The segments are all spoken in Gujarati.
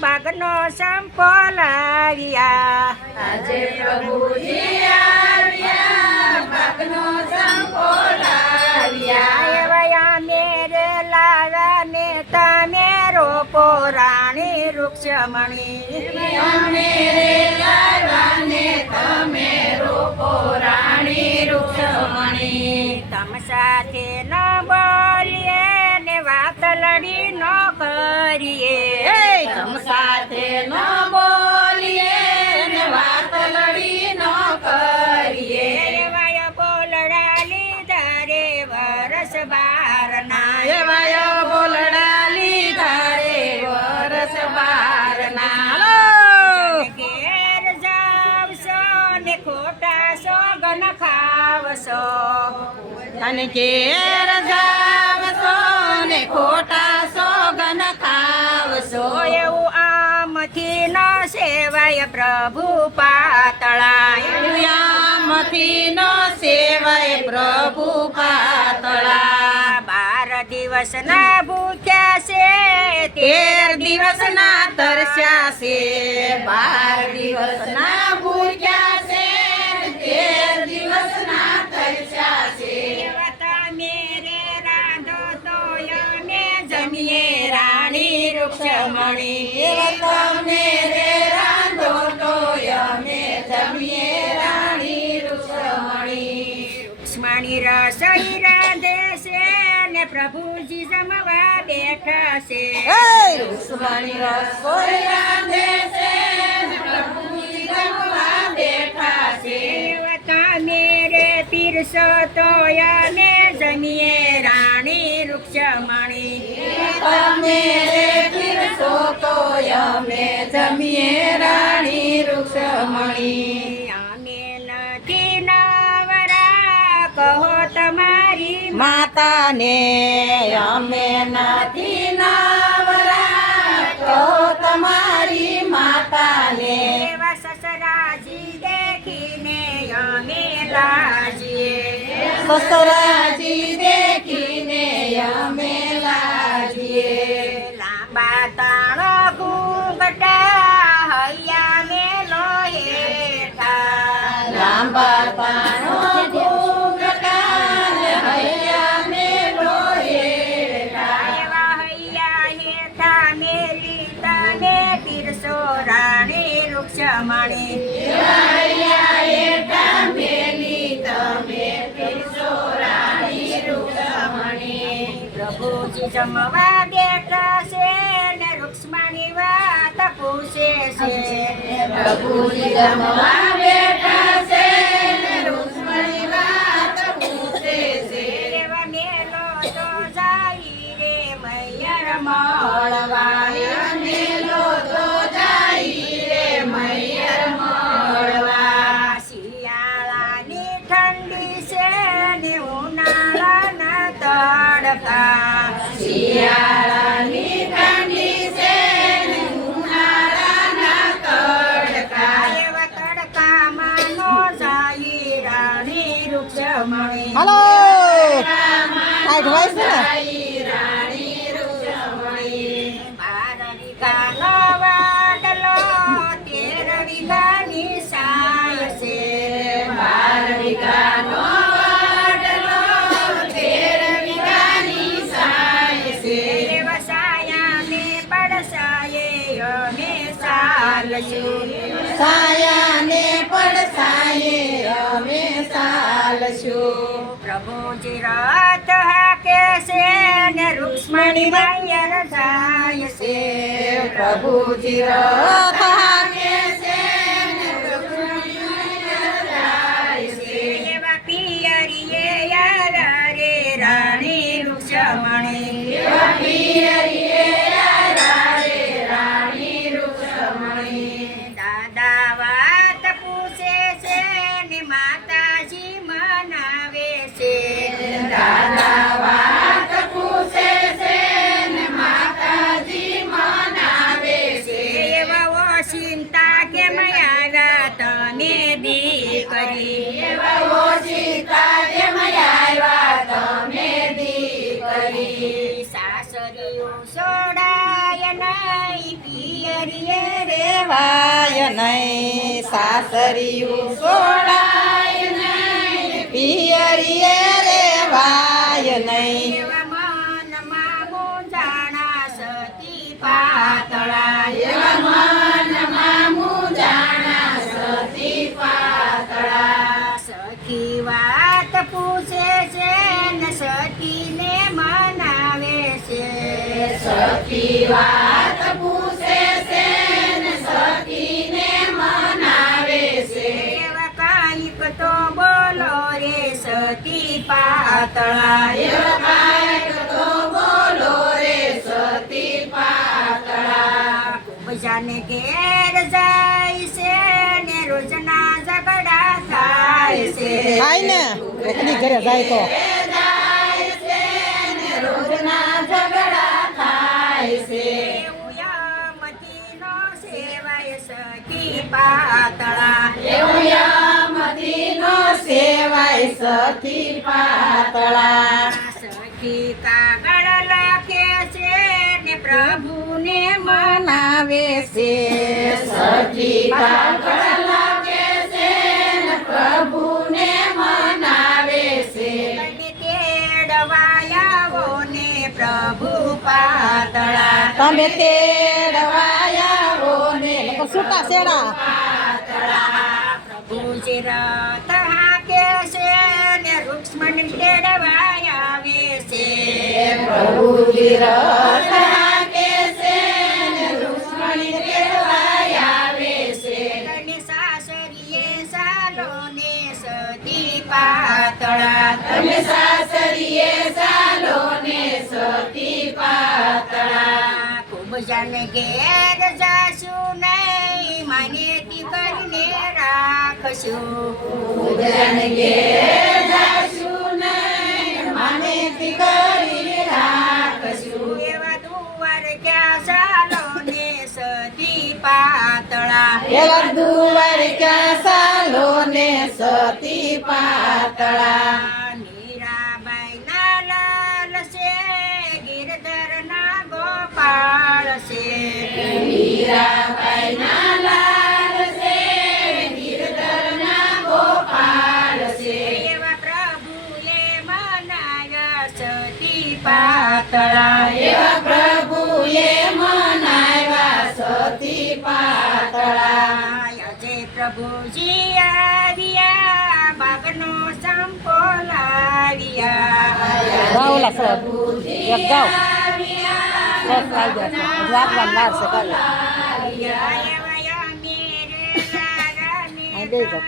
બાગનો સંપો લાવ્યા આજે પ્રભુજી આવ્યા ભાગનો સંપો લાવ્યા એવયા મેરે લાવ્યા ને તમે રોપો રાણી વૃક્ષમણી. તમે રોપો રાણી રૂક્ષમણી તમ સાથે ન બોલીએ ને વાત લડી ન કરીએ. સાથે ન બોલીએ ને વાત લડી ન કરીએ. એવાય બોલડા લીધા રે વરસ બારના એવાય બોલડા લીધા રે વરસ બારના ઘેર જાવશો ને ખોટા સોગન ખાવશો. અને ઘેર જાવશો ને ખોટા સોગન ખાવશો. એવું ન સેવાય પ્રભુ પાતળાય. યામથી નો સેવાય પ્રભુ પાતળા બાર દિવસના ભૂખ્યા છે તેર દિવસના તરસ્યા છે. બાર દિવસના ભૂખ્યા રૂક્ષમણી એવા તમે રે રાંધો તો અમે જમીએ રાણી રૂક્ષમણી રૂક્ષ્મણી રસોઈ રાંધે છે ને પ્રભુજી જમવા બેઠા છે રૂક્ષ્મણી રસોઈ રાંધે છે પ્રભુજી જમવા બેઠા છે તમે રે પીરસો તો અમે જમીએ રાણી રૂક્ષમણી. તમે રે અમે જમીએ રાણી વૃક્ષમણી અમે નથી નવરા કહો તમારી માતાને અમે નથી નવરા કહો તમારી માતાને. સસરાજી દેખીને અમે લાજીએ. સસરાજી દેખીને અમે પ્રભુજી જમવા બેઠા છે ને રૂક્ષ્મણી વાત પૂછે છે. પ્રભુજી જમવા ને ઉનાળાના તડકા શિયાળાની ઠંડી છે ને ઉનાળાના તડકા એવા તડકામાં નો જાય રાણી રૂક્ષમણી હલો! હાઈટ વાઈસ ને? સાયાને પડસાયે અમે સાલશું પ્રભુજી રથ હાકે છે ને રૂક્ષ્મણી માયર જાય છે. પ્રભુજી રથ કરી સાસરીયું સોડાય નહીં પિયરીએ રેવાય નહીં. સાસરીયું સોડાય નહીં પિયરીએ રેવાય નહીં. સખી વાત પૂછે છે ને સખીને મનાવે છે. કાંઈક તો બોલો રે સતી પાતળા એવા કાંઈક તો બોલો રે સતી પાતળા. બજાને ઘેર જાય છે ને રોજના ઝઘડા થાય છે. થાય ને. ઘરે જાય તો. સેવાય સતી પાતળા. સખી કાગળ લખે છે ને પ્રભુને મનાવે છે. સખી કાગળ લખે છે ને પ્રભુને મનાવે છે. તેડવાયાઓ ને પ્રભુ પાતળા. તમે તેડવાયા હો ને છૂટા શેડા પ્રભુજી રથ હાકે છે ને રૂક્ષ્મણ તેડવાય આવે છે. પ્રભુજી સાસરીએ સાલો ને પાતળા તમે સાસરીએ ખૂબ જન જાશું નહીં માનેતી કરીને રાખશું. પૂજન ઘેર સતી પાતળા. એવા દુવાર ક્યાં સાલો ને સતી પાતળા. મીરાબાઈ ના લાલ છે ગિરધર ના ગોપાળ છે મીરાબાઈ ના લાલ છે ગિરધર ના ગોપાળ છે એવા પ્રભુએ મનાયા સતી પાતળા. પ્રભુજી આવ્યા બાગનો સંપો લાવ્યા ગાવ ઓલા સર એક ગાવ બસ આવી જાય વાગવાનું વાર છે ગાવ અહીં બેસી જાઓ.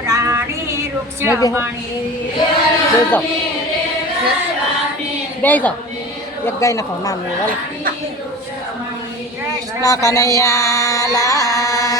રાણી. વૃક્ષમણી બે જાઓ. એક ગાય નાખો, નામ લેવા કૃષ્ણ કનૈયા લાલ